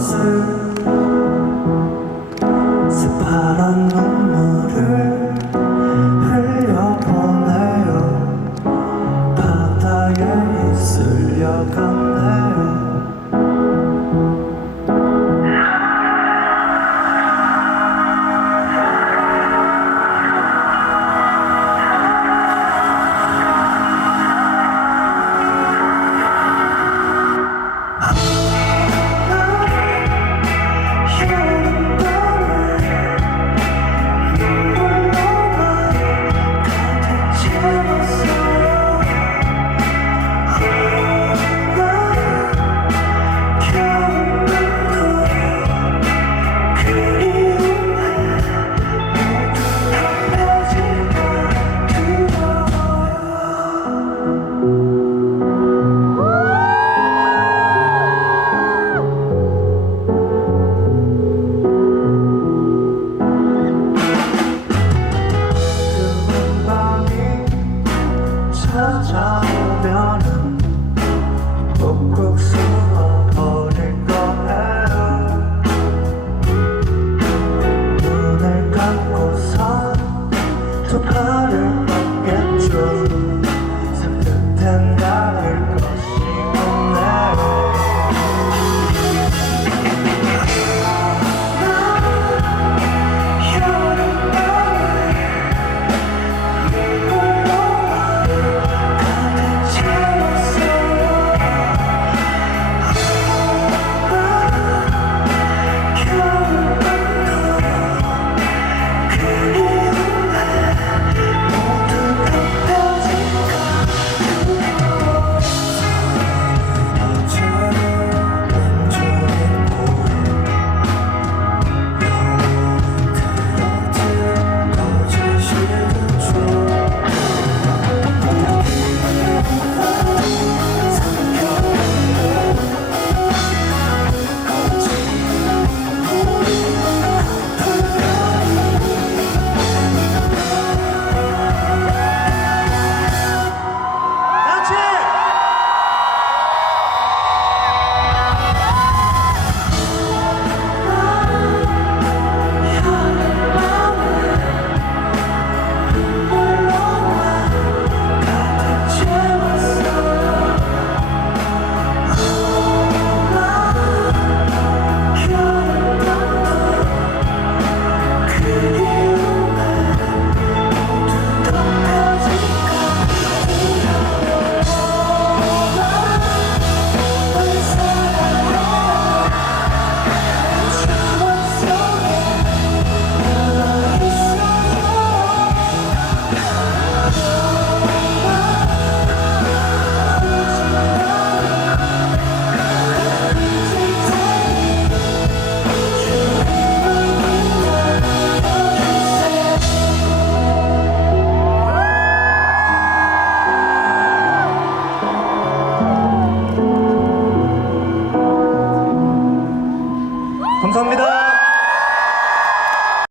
closer broke